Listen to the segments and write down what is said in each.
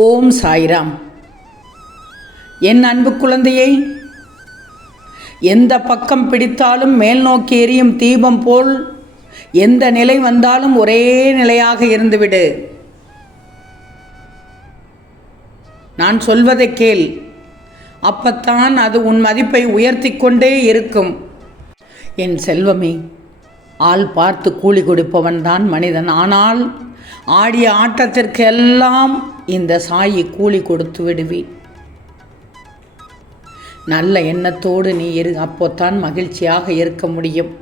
ஓம் சாய்ராம். என் அன்பு குழந்தையை எந்த பக்கம் பிடித்தாலும் மேல் நோக்கி எரியும் தீபம் போல் எந்த நிலை வந்தாலும் ஒரே நிலையாக இருந்துவிடு. நான் சொல்வதை கேள். அப்பத்தான் அது உன் மதிப்பை உயர்த்தி கொண்டே இருக்கும். என் செல்வமே ஆள் பார்த்து கூலி கொடுப்பவன்தான் மனிதன். ஆனால் ஆடிய ஆட்டத்திற்கு எல்லாம் இந்த சாயி கூலி கொடுத்து விடுவேன். நல்ல எண்ணத்தோடு நீ இரு அப்போத்தான் மகிழ்ச்சியாக இருக்க முடியும்.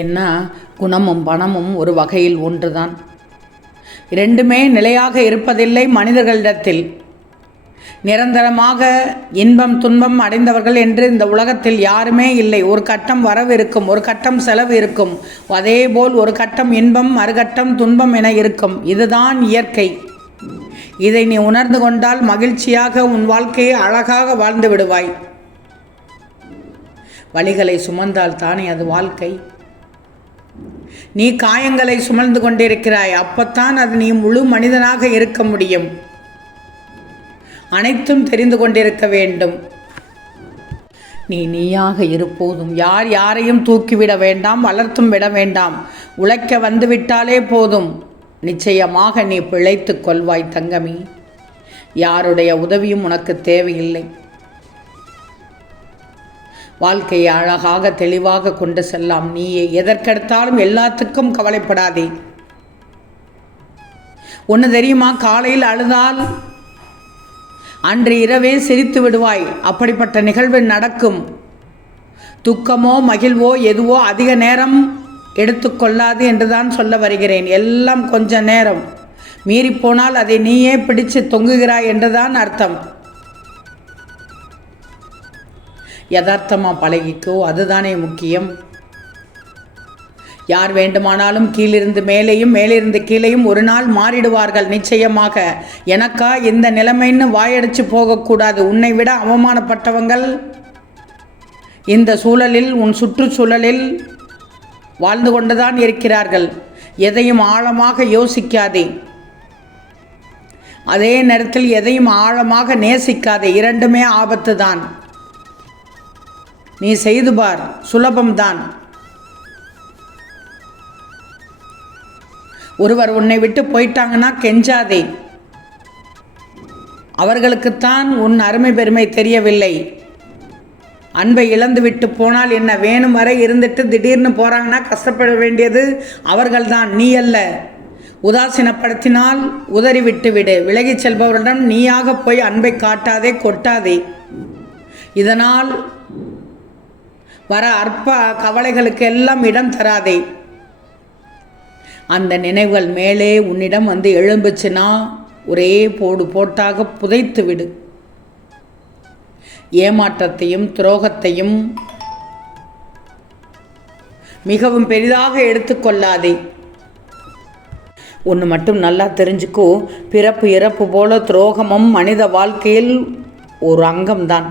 ஏன்னா குணமும் பணமும் ஒரு வகையில் ஒன்றுதான். இரண்டுமே நிலையாக இருப்பதில்லை மனிதர்களிடத்தில். நிரந்தரமாக இன்பம் துன்பம் அடைந்தவர்கள் என்று இந்த உலகத்தில் யாருமே இல்லை. ஒரு கட்டம் வரவு இருக்கும் ஒரு கட்டம் செலவு இருக்கும். அதேபோல் ஒரு கட்டம் இன்பம் மறுகட்டம் துன்பம் என இருக்கும். இதுதான் இயற்கை. இதை நீ உணர்ந்து கொண்டால் மகிழ்ச்சியாக உன் வாழ்க்கையை அழகாக வாழ்ந்து விடுவாய். வழிகளை சுமந்தால் தானே அது வாழ்க்கை. நீ காயங்களை சுமந்து கொண்டிருக்கிறாய். அப்பத்தான் அது நீ முழு மனிதனாக இருக்க முடியும். அனைத்தும் தெரிந்து கொண்டிருக்க வேண்டும். நீ நீயாக இருப்போதும் யார் யாரையும் தூக்கிவிட வேண்டாம் வளர்த்தும் விட வேண்டாம். உழைக்க வந்துவிட்டாலே போதும். நிச்சயமாக நீ பிழைத்துக் கொள்வாய் தங்கமி. யாருடைய உதவியும் உனக்கு தேவையில்லை. வாழ்க்கையை அழகாக தெளிவாக கொண்டு செல்லாம். நீயே எதற்கெடுத்தாலும் எல்லாத்துக்கும் கவலைப்படாதே. ஒன்று தெரியுமா? காலையில் அழுதால் அன்று இரவே சிரித்து விடுவாய். அப்படிப்பட்ட நிகழ்வு நடக்கும். துக்கமோ மகிழ்வோ எதுவோ அதிக நேரம் எடுத்துக்கொள்ளாது என்று தான் சொல்ல வருகிறேன். எல்லாம் கொஞ்ச நேரம். மீறிப்போனால் அதை நீயே பிடிச்சு தொங்குகிறாய் என்றுதான் அர்த்தம். யதார்த்தமாக பழகிக்கோ அதுதானே முக்கியம். யார் வேண்டுமானாலும் கீழிருந்து மேலேயும் மேலிருந்து கீழேயும் ஒரு நாள் மாறிடுவார்கள். நிச்சயமாக எனக்கா இந்த நிலைமைன்னு வாயடிச்சு போகக்கூடாது. உன்னை விட அவமானப்பட்டவங்கள் இந்த சூழலில் உன் சுற்றுச்சூழலில் வாழ்ந்து கொண்டுதான் இருக்கிறார்கள். எதையும் ஆழமாக யோசிக்காதே. அதே நேரத்தில் எதையும் ஆழமாக நேசிக்காதே. இரண்டுமே ஆபத்து தான் நீ செய்து பார். சுலபம்தான். ஒருவர் உன்னை விட்டு போயிட்டாங்கன்னா கெஞ்சாதே. அவர்களுக்குத்தான் உன் அருமை பெருமை தெரியவில்லை. அன்பை இழந்து விட்டு போனால் என்ன வேணும் வரை இருந்துட்டு திடீர்னு போகிறாங்கன்னா கஷ்டப்பட வேண்டியது அவர்கள்தான் நீ அல்ல உதாசீனப்படுத்தினால் உதறி விட்டு விடு. விலகிச் செல்பவரிடம் நீயாக போய் அன்பை காட்டாதே கொட்டாதே. இதனால் வர அற்ப கவலைகளுக்கு எல்லாம் இடம் தராதே. அந்த நினைவுகள் மேலே உன்னிடம் வந்து எழும்புச்சுன்னா ஒரே போடு போட்டாக புதைத்து விடு. ஏமாற்றத்தையும் துரோகத்தையும் மிகவும் பெரிதாக எடுத்துக்கொள்ளாதே ஒன்று மட்டும் நல்லா தெரிஞ்சுக்கோ பிறப்பு இறப்பு போல துரோகமும் மனித வாழ்க்கையில் ஒரு அங்கம்தான்.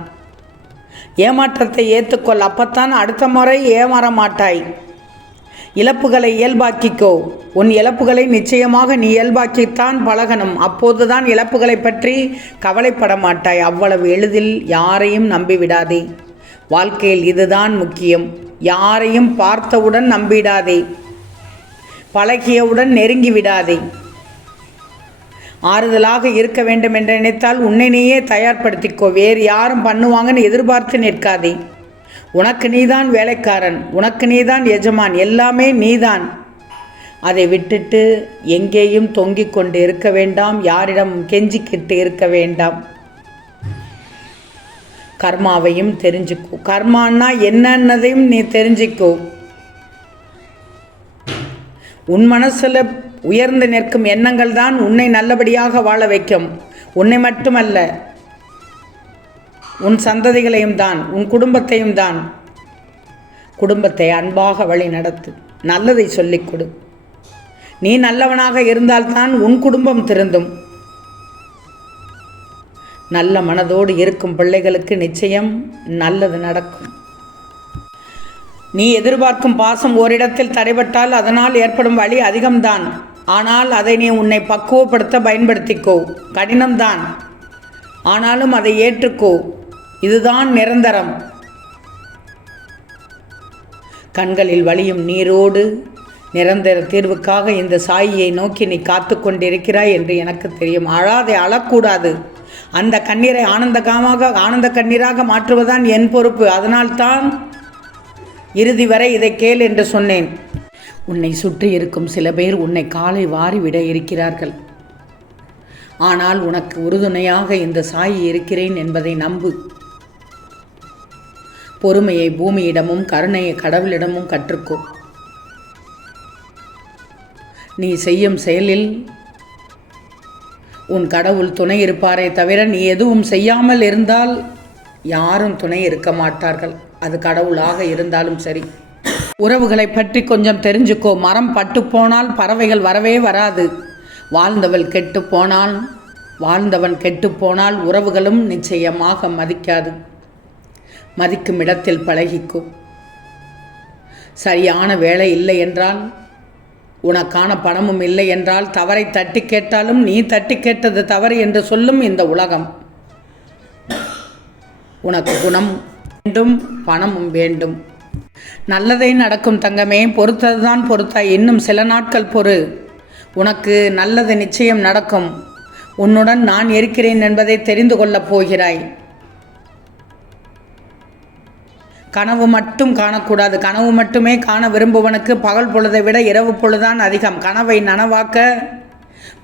ஏமாற்றத்தை ஏற்றுக்கொள் அப்பத்தான் அடுத்த முறை ஏமாற மாட்டாய். இழப்புகளை இயல்பாக்கிக்கோ. உன் இழப்புகளை நிச்சயமாக நீ இயல்பாக்கித்தான் பழகணும். அப்போதுதான் இழப்புகளை பற்றி கவலைப்பட மாட்டாய். அவ்வளவு எளிதில் யாரையும் நம்பிவிடாதே. வாழ்க்கையில் இதுதான் முக்கியம். யாரையும் பார்த்தவுடன் நம்பிடாதே. பழகியவுடன் நெருங்கி விடாதே ஆறுதலாக இருக்க வேண்டும் என்று நினைத்தால் உன்னை நீயே தயார்படுத்திக்கோ. வேறு யாரும் பண்ணுவாங்கன்னு எதிர்பார்த்து நிற்காதே. உனக்கு நீதான் வேலைக்காரன் உனக்கு நீதான் எஜமான் எல்லாமே நீதான். அதை விட்டுட்டு எங்கேயும் தொங்கிக் கொண்டு இருக்க வேண்டாம் யாரிடம் கெஞ்சிக்கிட்டு இருக்க வேண்டாம். கர்மாவையும் தெரிஞ்சுக்கோ. கர்மான்னா என்னன்னதையும் நீ தெரிஞ்சுக்கோ. உன் மனசில் உயர்ந்து நிற்கும் எண்ணங்கள் தான் உன்னை நல்லபடியாக வாழ வைக்கும். உன்னை மட்டுமல்ல உன் சந்ததிகளையும் தான் உன் குடும்பத்தையும் தான். குடும்பத்தை அன்பாக வழி நடத்து நல்லதை சொல்லிக் கொடு. நீ நல்லவனாக இருந்தால்தான் உன் குடும்பம் திருந்தும். நல்ல மனதோடு இருக்கும் பிள்ளைகளுக்கு நிச்சயம் நல்லது நடக்கும். நீ எதிர்பார்க்கும் பாசம் ஓரிடத்தில் தடைபட்டால் அதனால் ஏற்படும் வழி அதிகம்தான். ஆனால் அதை நீ உன்னை பக்குவப்படுத்த பயன்படுத்திக்கோ கடினம்தான். ஆனாலும் அதை ஏற்றுக்கோ. இதுதான் நிரந்தரம். கண்களில் வழியும் நீரோடு நிரந்தர தீர்வுக்காக இந்த சாயியை நோக்கி நீ காத்து கொண்டிருக்கிறாய் என்று எனக்கு தெரியும். அழாதே அழக்கூடாது. அந்த கண்ணீரை ஆனந்தகமாக ஆனந்த கண்ணீராக மாற்றுவதுதான் என் பொறுப்பு. அதனால்தான் இறுதி வரை இதை கேள் என்று சொன்னேன். உன்னை சுற்றி இருக்கும் சில பேர் உன்னை காலை வாரிவிட இருக்கிறார்கள். ஆனால் உனக்கு உறுதுணையாக இந்த சாயி இருக்கிறேன் என்பதை நம்பு. பொறுமையை பூமியிடமும் கருணையை கடவுளிடமும் கற்றுக்கோ. நீ செய்யும் செயலில் உன் கடவுள் துணை இருப்பாரே தவிர நீ எதுவும் செய்யாமல் இருந்தால் யாரும் துணை இருக்க மாட்டார்கள். அது கடவுளாக இருந்தாலும் சரி. உறவுகளை பற்றி கொஞ்சம் தெரிஞ்சுக்கோ. மரம் பட்டு போனால் பறவைகள் வரவே வராது. வாழ்ந்தவள் கெட்டு போனால் வாழ்ந்தவன் கெட்டு போனால் உறவுகளும் நிச்சயமாக மதிக்காது. மதிக்கும் இடத்தில் பழகிக்கும் சரியான வேலை இல்லை என்றால் உனக்கான பணமும் இல்லை என்றால் தவறை தட்டி கேட்டாலும் நீ தட்டி கேட்டது தவறு என்று சொல்லும் இந்த உலகம். உனக்கு குணம் வேண்டும் பணமும் வேண்டும். நல்லதை நடக்கும் தங்கமே பொறுத்ததுதான் பொறுத்தாய். இன்னும் சில நாட்கள் பொறு. உனக்கு நல்லது நிச்சயம் நடக்கும். உன்னுடன் நான் இருக்கிறேன் என்பதை தெரிந்து கொள்ளப் போகிறாய். கனவு மட்டும் காணக்கூடாது. கனவு மட்டுமே காண விரும்புவனுக்கு பகல் பொழுதை விட இரவு பொழுதுதான் அதிகம். கனவை நனவாக்க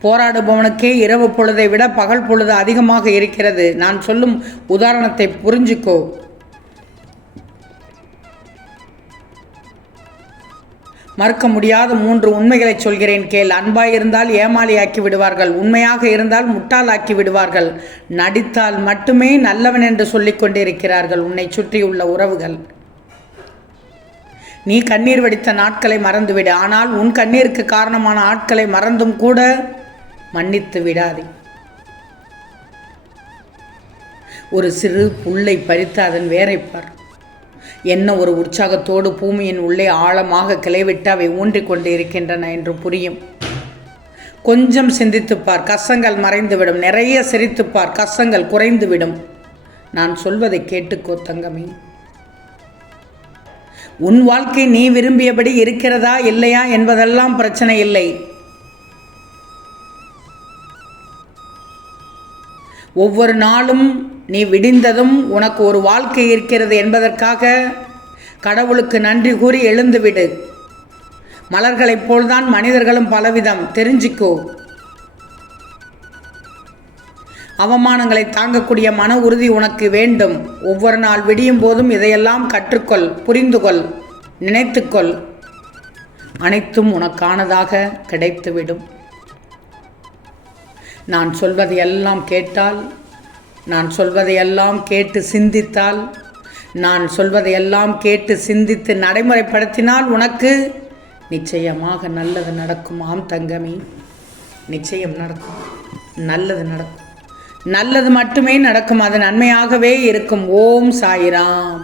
போராடுபவனுக்கே இரவு பொழுதை விட பகல் பொழுது அதிகமாக இருக்கிறது. நான் சொல்லும் உதாரணத்தை புரிஞ்சுக்கோ. மறுக்க முடியாத மூன்று உண்மைகளை சொல்கிறேன் கேள். அன்பாய் இருந்தால் ஏமாளியாக்கி விடுவார்கள். உண்மையாக இருந்தால் முட்டாளாக்கி விடுவார்கள். நடித்தால் மட்டுமே நல்லவன் என்று சொல்லிக் கொண்டிருக்கிறார்கள். உன்னை சுற்றியுள்ள உறவுகள். நீ கண்ணீர் வடித்த நாட்களை மறந்துவிடு. ஆனால் உன் கண்ணீருக்கு காரணமான ஆட்களை மறந்தும் கூட மன்னித்து விடாதே. ஒரு சிறு புல்லை பறித்து அதன் வேரை பார். என்ன ஒரு உற்சாகத்தோடு பூமியின் உள்ளே ஆழமாக கிளைவிட்டு அவை ஊன்றிக் கொண்டு இருக்கின்றன என்று புரியும். கொஞ்சம் சிந்தித்துப்பார் கசங்கள் மறைந்துவிடும். நிறைய சிரித்துப்பார் கசங்கள் குறைந்துவிடும். நான் சொல்வதை கேட்டுக்கோ தங்கமே. உன் வாழ்க்கை நீ விரும்பியபடி இருக்கிறதா இல்லையா என்பதெல்லாம் பிரச்சனை இல்லை. ஒவ்வொரு நாளும் நீ விடிந்ததும் உனக்கு ஒரு வாழ்க்கை இருக்கிறது என்பதற்காக கடவுளுக்கு நன்றி கூறி எழுந்துவிடு. மலர்களைப் போல்தான் மனிதர்களும் பலவிதம். தெரிஞ்சுக்கோ. அவமானங்களை தாங்கக்கூடிய மன உறுதி உனக்கு வேண்டும். ஒவ்வொரு நாள் விடியும் போதும் இதையெல்லாம் கற்றுக்கொள் புரிந்துகொள் நினைத்துக்கொள். அனைத்தும் உனக்கானதாக கிடைத்துவிடும். நான் சொல்வதை எல்லாம் கேட்டால் நான் சொல்வதையெல்லாம் கேட்டு சிந்தித்தால் நான் சொல்வதையெல்லாம் கேட்டு சிந்தித்து நடைமுறைப்படுத்தினால் உனக்கு நிச்சயமாக நல்லது நடக்கும். ஆம் தங்கமே நிச்சயம் நடக்கும். நல்லது நடக்கும். நல்லது மட்டுமே நடக்கும். அது நன்மையாகவே இருக்கும். ஓம் சாயிராம்.